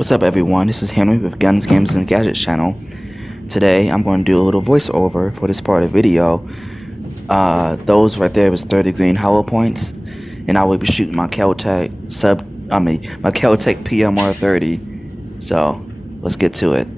What's up everyone, this is Henry with Guns, Games, and Gadgets channel. Today I'm going to do a little voiceover for this part of the video. Those right there was 30 green hollow points, and I will be shooting my Kel-Tec my Kel-Tec PMR 30. So let's get to it.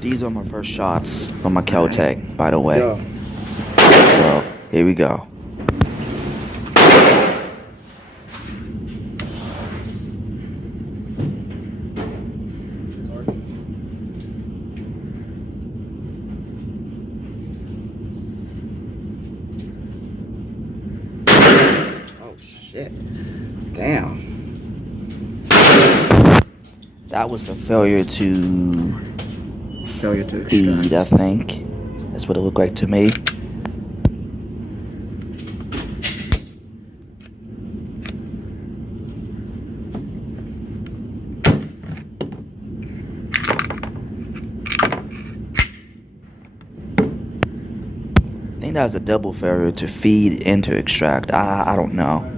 These are my first shots from my Kel-Tec, by the way. So, here we go. Oh shit. Damn. That was a failure to feed, I think. That's what it looked like to me. I think that was a double failure to feed and to extract. I don't know.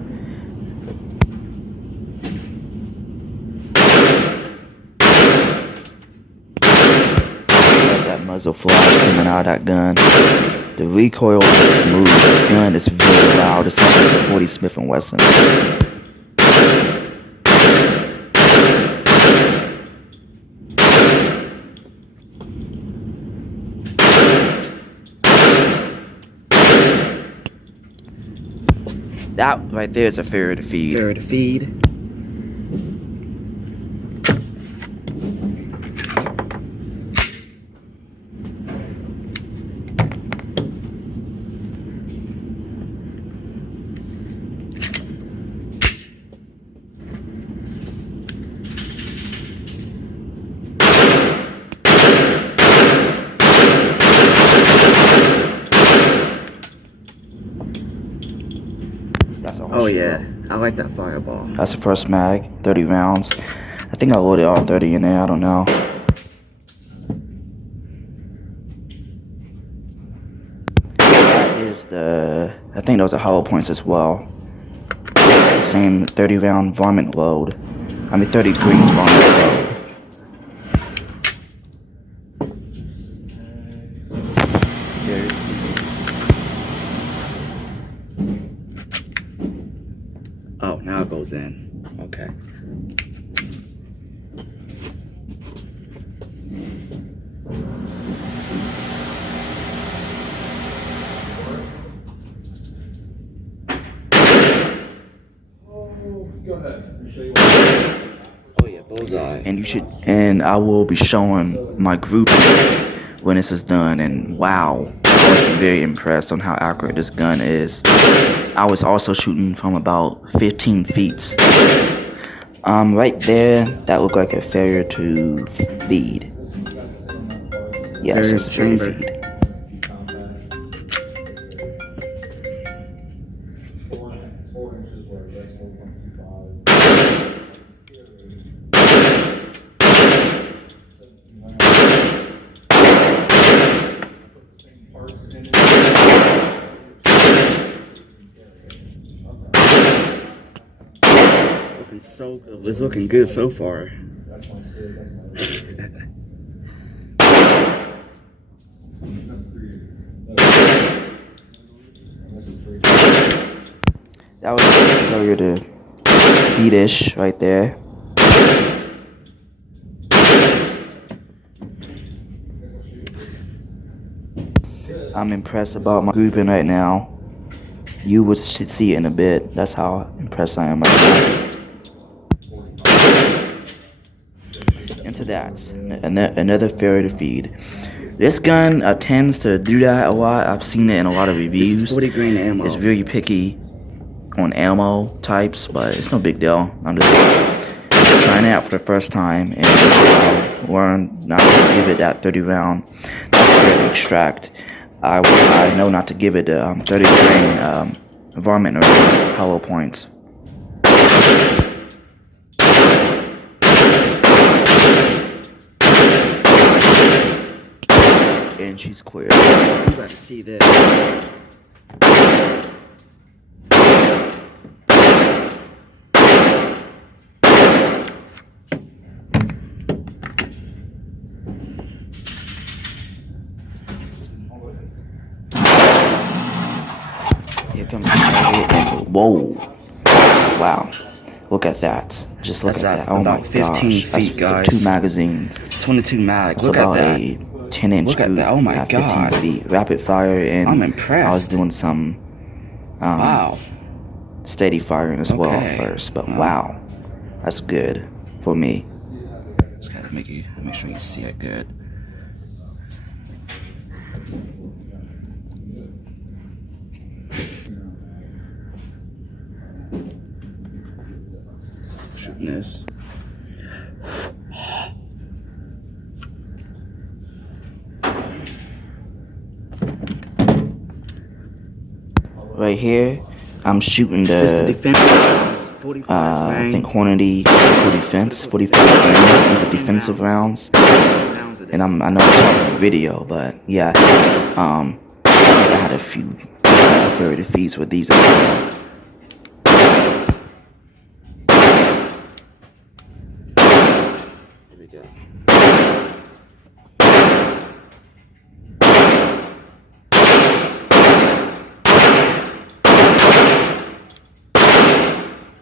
Muzzle flash coming out of that gun. The recoil is smooth. The gun is very loud. It sounds like a 40 Smith & Wesson. That right there is a failure to feed. Oh yeah, I like that fireball. That's the first mag, 30 rounds. I think I loaded all 30 in there, I don't know. That is I think those are hollow points as well. The same 30 round varmint load. 30 green varmint load. Oh, now it goes in. Okay. Go ahead. Oh yeah, bullseye. And I will be showing my group when this is done, and wow, I was very impressed on how accurate this gun is. I was also shooting from about 15 feet. Right there, that looked like a failure to feed. Yes, it's a failure to feed. It's looking good so far. That was a failure to feed-ish right there. I'm impressed about my grouping right now. You would see it in a bit. That's how impressed I am right now. Into that, another failure to feed. This gun tends to do that a lot. I've seen it in a lot of reviews. 40 grain ammo. It's very picky on ammo types, but it's no big deal. I'm just trying it out for the first time, and I'll learn not to give it that 30 round. That's fair to extract. I know not to give it the 30 grain varmint or hollow points. And she's clear. I'm glad to see this. Here comes the target, and whoa. Wow. Look at that. Just look That's at that. Oh my about 15 gosh. feet, That's guys. 2 magazines. 22 mag. That's Look about at that. a 10-inch Look at group that. Oh my at God. 15 feet. Rapid fire, and I'm impressed. I was doing some Wow. steady firing as well Okay. first. But wow. That's good for me. Just gotta make sure you see it good. Still shooting this. Right here, I'm shooting Just the the defense. 45 I think Hornady Critical Defense 45 grain. These are defensive rounds. And I know I'm talking video, but yeah, I think I had a few very defeats with these as well. Here we go.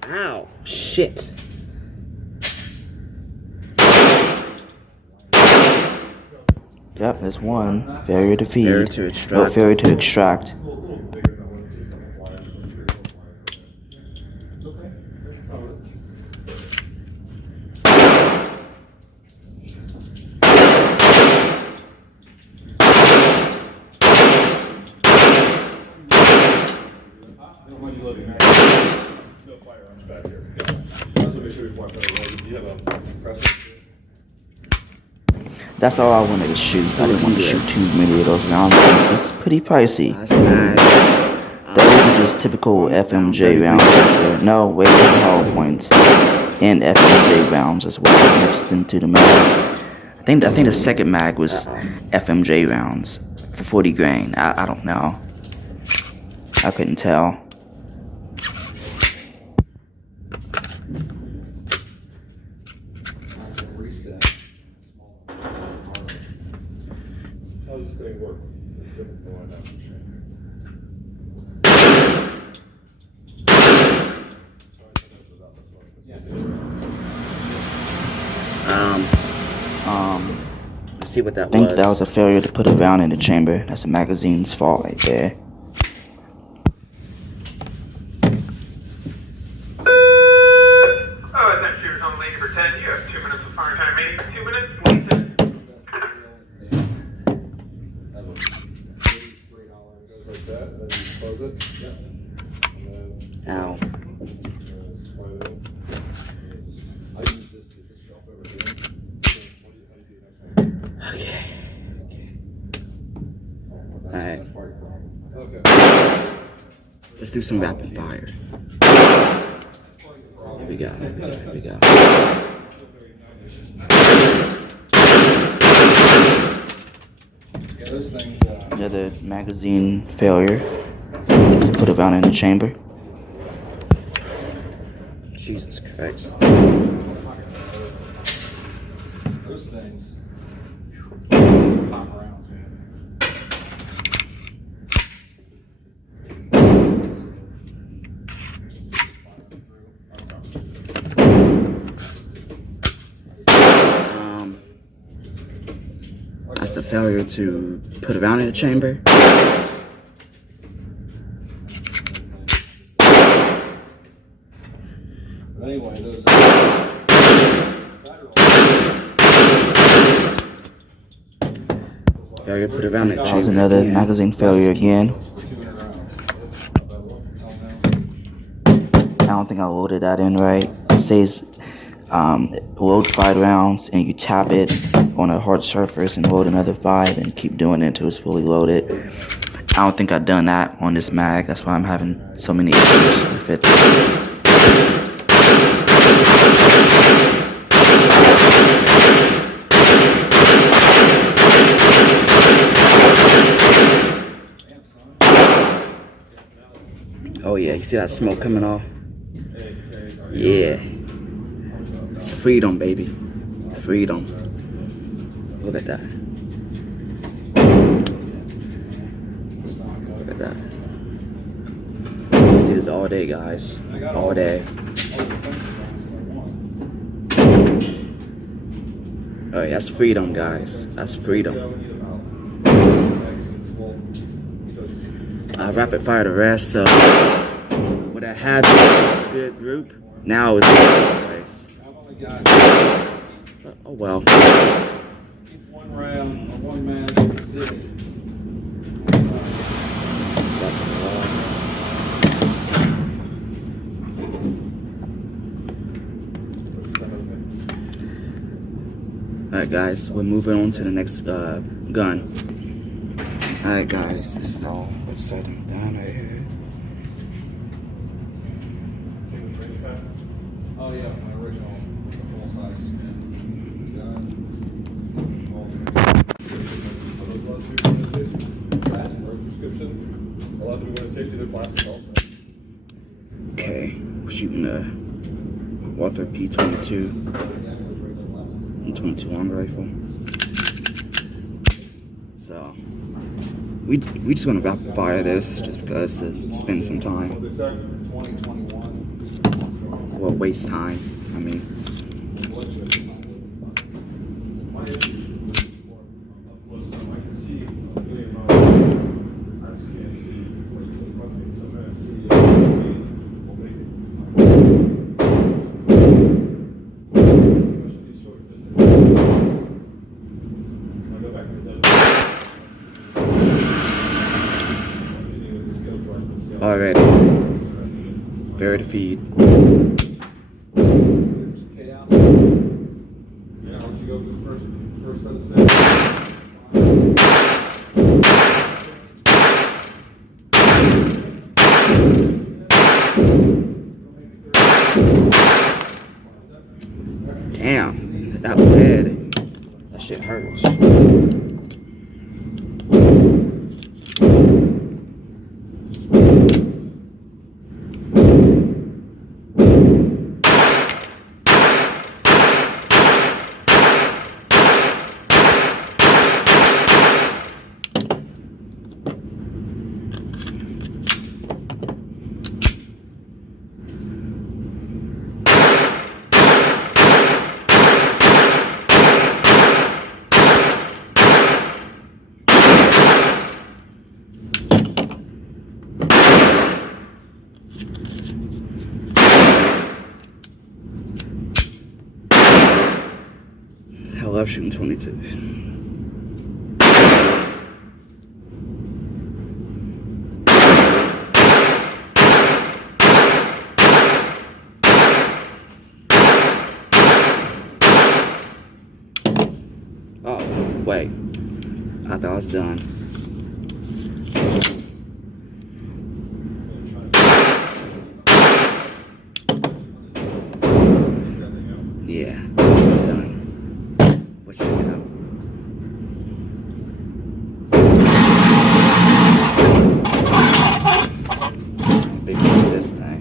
Ow! Shit. Yep, there's one. Failure to feed. Failure to extract. No, failure to extract. That's all I wanted to shoot. I didn't want to shoot too many of those rounds because it's pretty pricey. That's nice. Those are just typical FMJ rounds right there. No, wait, there's hollow points and FMJ rounds as well mixed into the mag. I think the second mag was FMJ rounds for 40 grain. I don't know. I couldn't tell. How does this thing work? It's different from what I have. Let's see what that I think was. that was a failure to put a round in the chamber. That's the magazine's fault right there. Oh, attention shooters on lane number 10. You have 2 minutes of fire time remaining. 2 minutes, 40 seconds. Like that, and then you close it. Yeah. And then Ow. slide it in. I use this to just shelf everything. How do you do next one? Okay. Alright. Okay. Let's do some rapid fire. Here we go. Here we go. Yeah, those things, Another magazine failure to put a round in the chamber. Jesus Christ. those things pop around. That's a failure to put a round in the chamber. But anyway, those Failure to put a round in the That was chamber. another Yeah. magazine failure again. 200 rounds. I don't think I loaded that in right. It says load 5 rounds and you tap it on a hard surface and load another 5 and keep doing it until it's fully loaded. I don't think I've done that on this mag. That's why I'm having so many issues with it. Oh yeah, you see that smoke coming off? Yeah. It's freedom, baby. Freedom. Look at that. Look at that. You see this all day, guys. All day. Oh yeah, that's freedom, guys. That's freedom. I rapid fire the rest, so what I had was a good group. Now it's a place. Oh well. It's one round, one man in the city. Alright guys, we're moving on to the next gun. Alright guys, this is all what's setting down right here. Oh yeah, my original full size prescription. Allowed to be one safety, their plastic also. Okay, we're shooting a Walther P22 and 22 long rifle. So we just gonna rapid fire this just because to spend some time. Well, waste time. I mean. Already. Bury the feed. Damn, that lead. That shit hurts. I love shooting 22. Oh, wait. I thought I was done. Yeah, done. Let's check it out. Big look at this thing.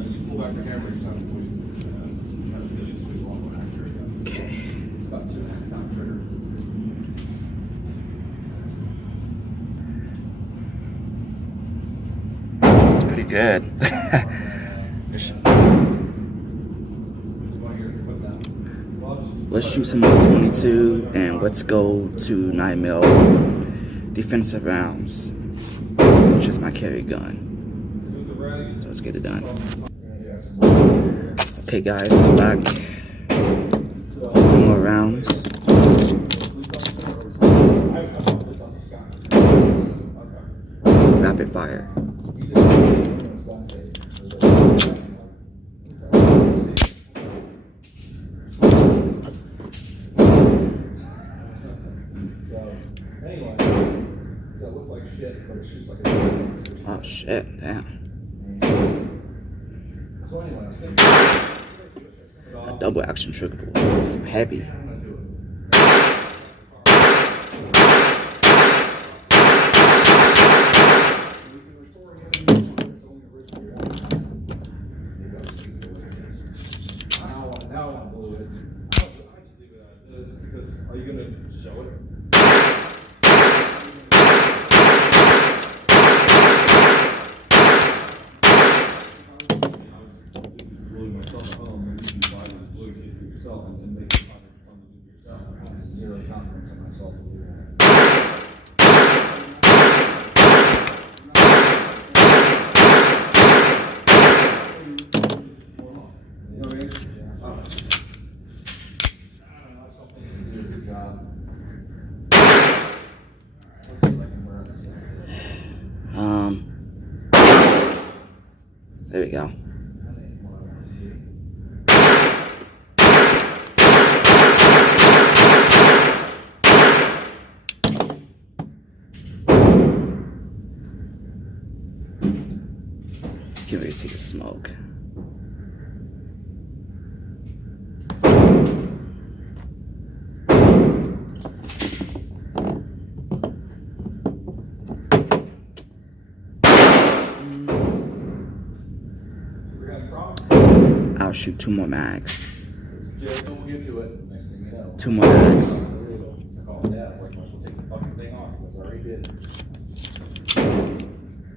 You pull back the camera each time before you try to feel it's a lot more accurate. Okay. It's about 2.5 times trigger. Pretty good. Let's shoot some more 22 and let's go to 9mm defensive rounds, which is my carry gun. So let's get it done. Okay guys, I'm back. 2 more rounds. Rapid fire. Oh shit, damn. A double action trigger pull. Heavy. Zero confidence in myself to do that. There we go. Can't really see the smoke. I'll shoot 2 more mags. Don't get to it. Next thing you know. 2 more mags. I call my dad. It's like, might as well take the fucking thing off. Because I already did.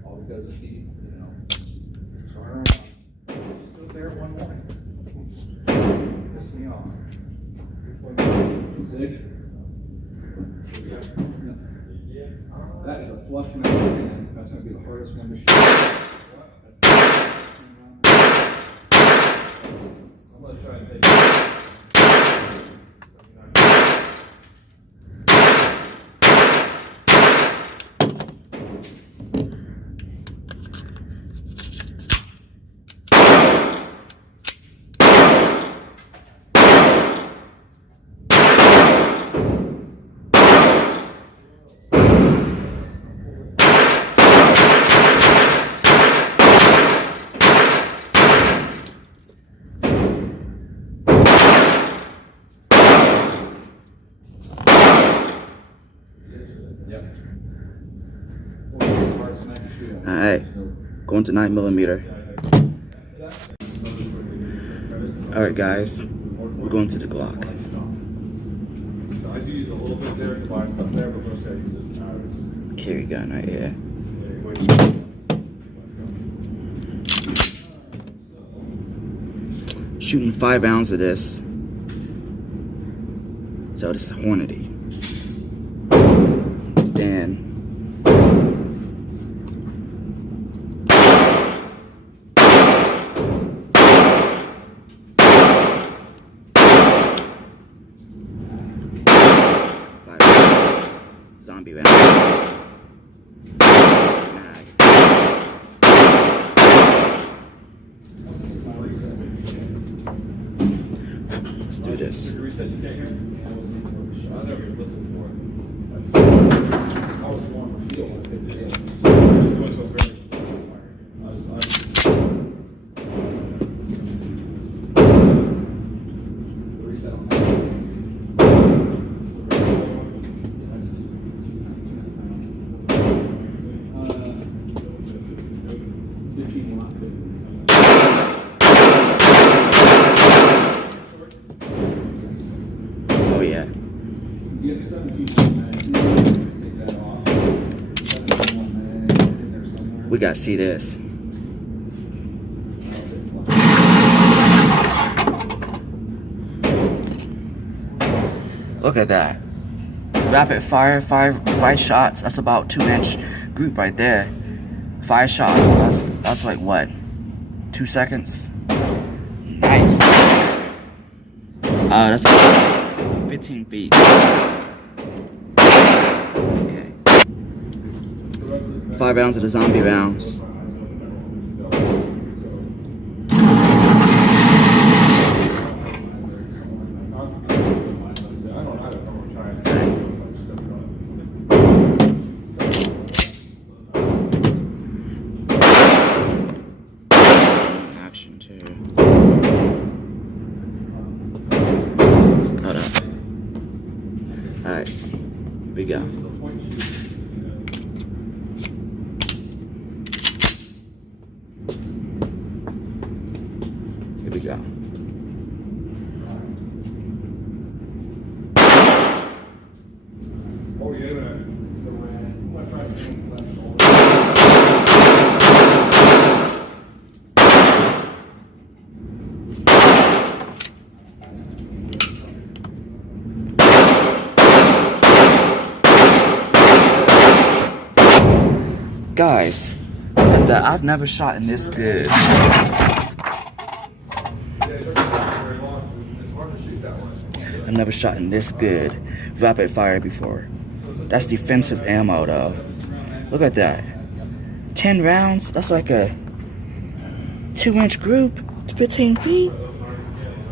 All because of Steve, you know. So I don't know. Just go there one morning. Pissed me off. Zig. That is a flush man. That's going to be the hardest one to shoot. I'm going to try and take it. Alright, going to 9mm. Alright guys, we're going to the Glock. I do use a little bit there to buy stuff there, but mostly I use it Carry gun right here. Shooting 5 rounds of this. So this is Hornady. Then zombie round. Mag. Let's do this. I never even listened for it. I was going for field when I picked it in. So I was going to a very reset on that. Oh yeah. We gotta see this. Look at that. Rapid fire, 5 shots. That's about 2-inch group right there. 5 shots. That's like what? 2 seconds? Nice. That's like 15 feet. Okay. 5 rounds of the zombie rounds. Action too. Hold up. Alright, here we go. Here we go. Guys, look at that. I've never shot in this good. Yeah, it doesn't last very long. It's hard to shoot that one. I've never shot in this good rapid fire before. That's defensive ammo though. Look at that. 10 rounds? That's like a 2-inch group. 15 feet?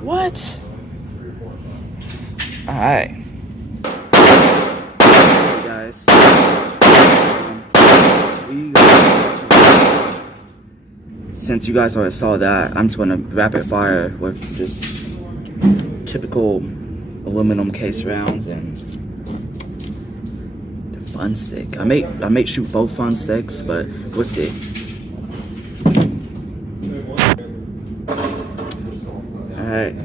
What? Alright. Guys. Since you guys already saw that, I'm just gonna rapid fire with just typical aluminum case rounds and the fun stick. I may shoot both fun sticks, but we'll see. Alright.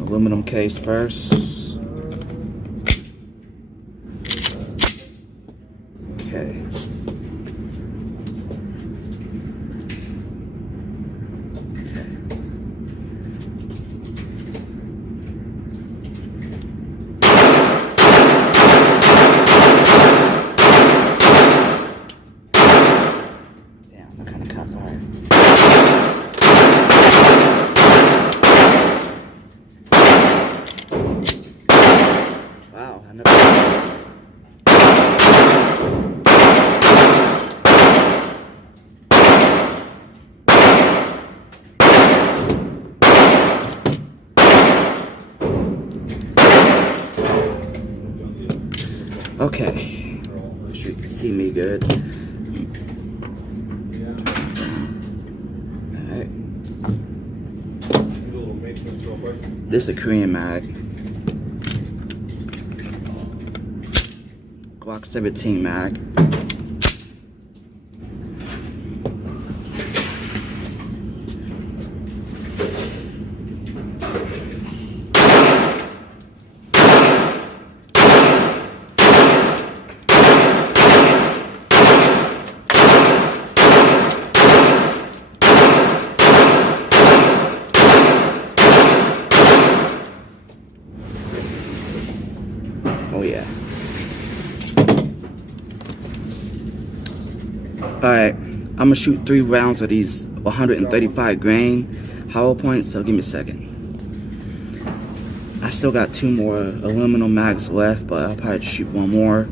Aluminum case first. Okay. Wow, I never... Okay, make sure you can see me good. Alright. This is a Korean mag. Glock 17 mag. Oh yeah. Alright, I'm gonna shoot 3 rounds of these 135 grain hollow points, so give me a second. I still got 2 more aluminum mags left, but I'll probably shoot 1 more.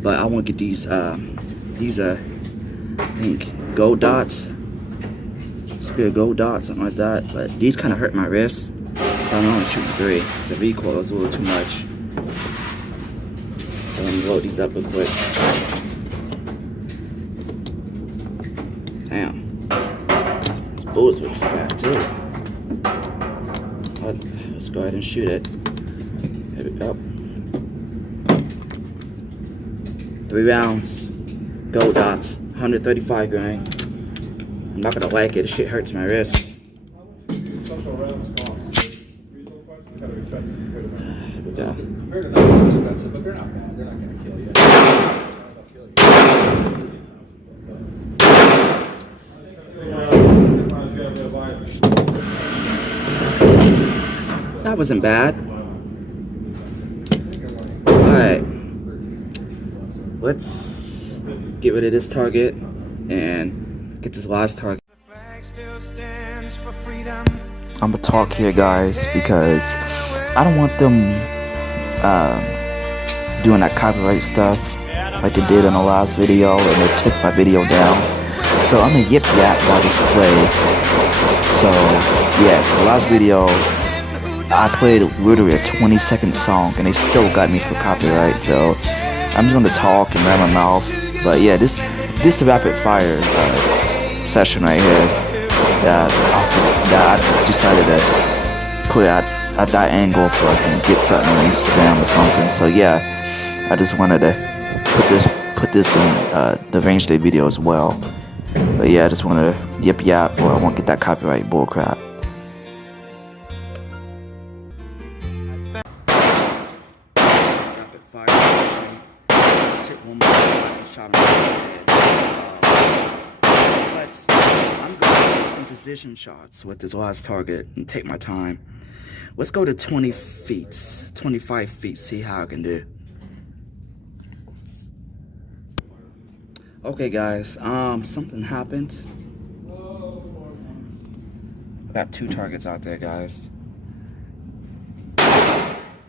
But I want to get these I think gold dots. Spear gold dots, something like that. But these kind of hurt my wrist, so I'm only shooting 3. So the recoil is a little too much. So let me load these up real quick. Damn. These bullets were fat too. Let's go ahead and shoot it. There we go. 3 rounds. Gold dots. 135 grain. I'm not gonna like it. This shit hurts my wrist. Here we go. Compared to not expensive, but they're not bad. They're not gonna kill you. That wasn't bad. Alright. Let's get rid of this target and get this last target. I'm gonna talk here, guys, because I don't want them doing that copyright stuff like they did in the last video, and they took my video down. So I'm gonna yip yap while this play. So yeah, cause the last video I played literally a 20-second song and they still got me for copyright. So I'm just gonna talk and run my mouth. But yeah, this is the rapid fire session right here that I just decided to put at that angle for I can get something on Instagram or something. So yeah, I just wanted to put this in the range day video as well. But yeah, I just want to yip yap or I won't get that copyright bullcrap. Rapid fire. Take 1 more shot on the head. But I'm gonna take some position shots with this last target and take my time. Let's go to 20 feet, 25 feet, see how I can do. Okay, guys. Something happened. I got 2 targets out there, guys.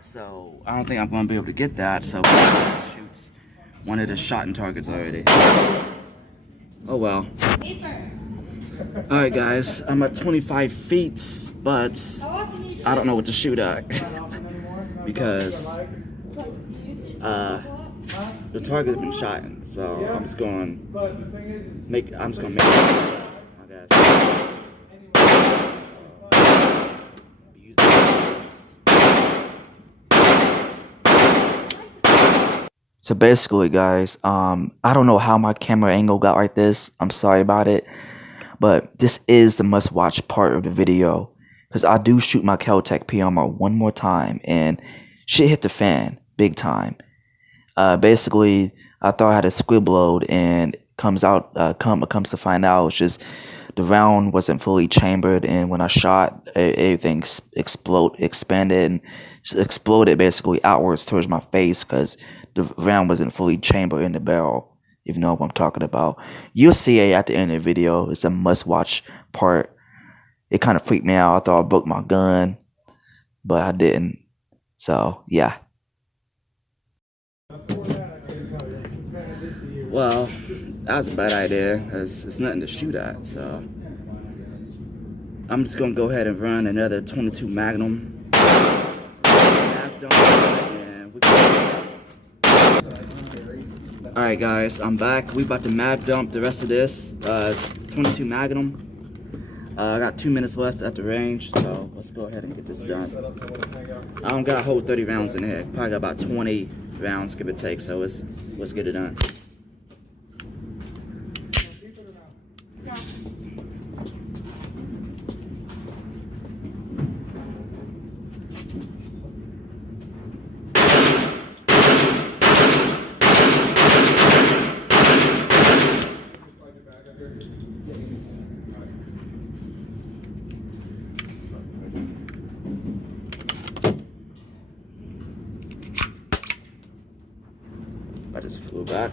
So I don't think I'm gonna be able to get that. So shoots one of the shotting targets already. Oh well. Alright guys, I'm at 25 feet, but I don't know what to shoot at. Because the target's been shot, so I'm just gonna make it, I guess. So basically, guys, I don't know how my camera angle got like this. I'm sorry about it. But this is the must-watch part of the video. Because I do shoot my Kel-Tec PMR one more time. And shit hit the fan. Big time. Basically, I thought I had a squib load. And comes to find out, it's just the round wasn't fully chambered. And when I shot, everything expanded and exploded basically outwards towards my face. Because the round wasn't fully chambered in the barrel. If you know what I'm talking about. You'll see it at the end of the video. It's a must-watch part. It kind of freaked me out. I thought I broke my gun. But I didn't. So, yeah. Well, that was a bad idea. Because there's nothing to shoot at. So, I'm just going to go ahead and run another 22 Magnum. Alright guys, I'm back. We about to map dump the rest of this 22 Magnum. I got 2 minutes left at the range, so let's go ahead and get this done. I don't got a whole 30 rounds in here. Probably got about 20 rounds, give or take, so let's get it done. I just flew back.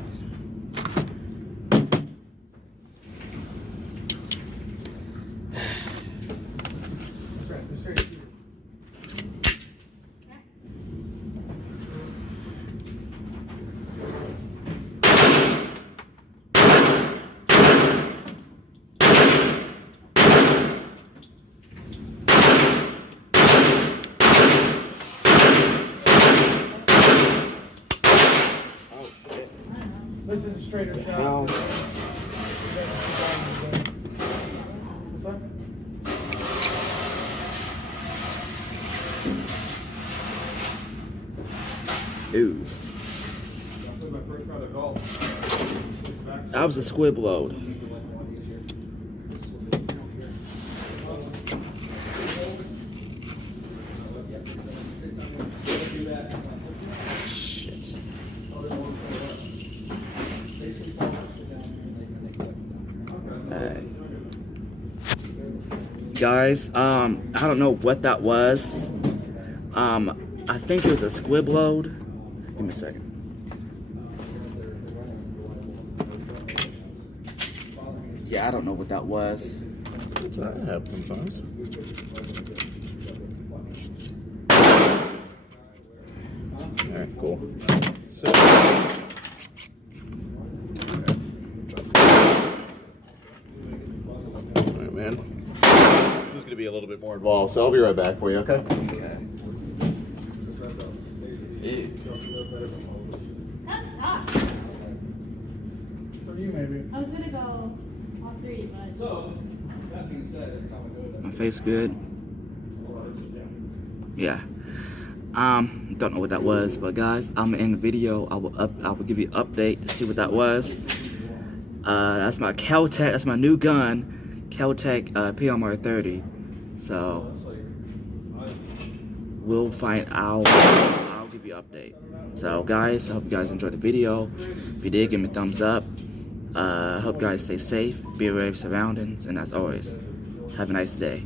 This is a straighter shot. Wow. Ooh. That was a squib load. Guys, I don't know what that was. I think it was a squib load. Give me a second. Yeah, I don't know what that was. That happens sometimes. Alright, cool. So, alright, man. Who's gonna be a little bit more involved, so I'll be right back for you, okay? Okay. That's tough. For you, maybe. I was gonna go all 3, but. So, that being said, every time I go to My face good. Yeah. Don't know what that was, but guys, I'm gonna end the video. I will give you an update to see what that was. That's my Kel-Tec. That's my new gun, Kel-Tec PMR 30. So we'll find out. I'll give you an update. So guys, I hope you guys enjoyed the video. If you did, give me a thumbs up. Hope you guys stay safe, be aware of your surroundings, and as always, have a nice day.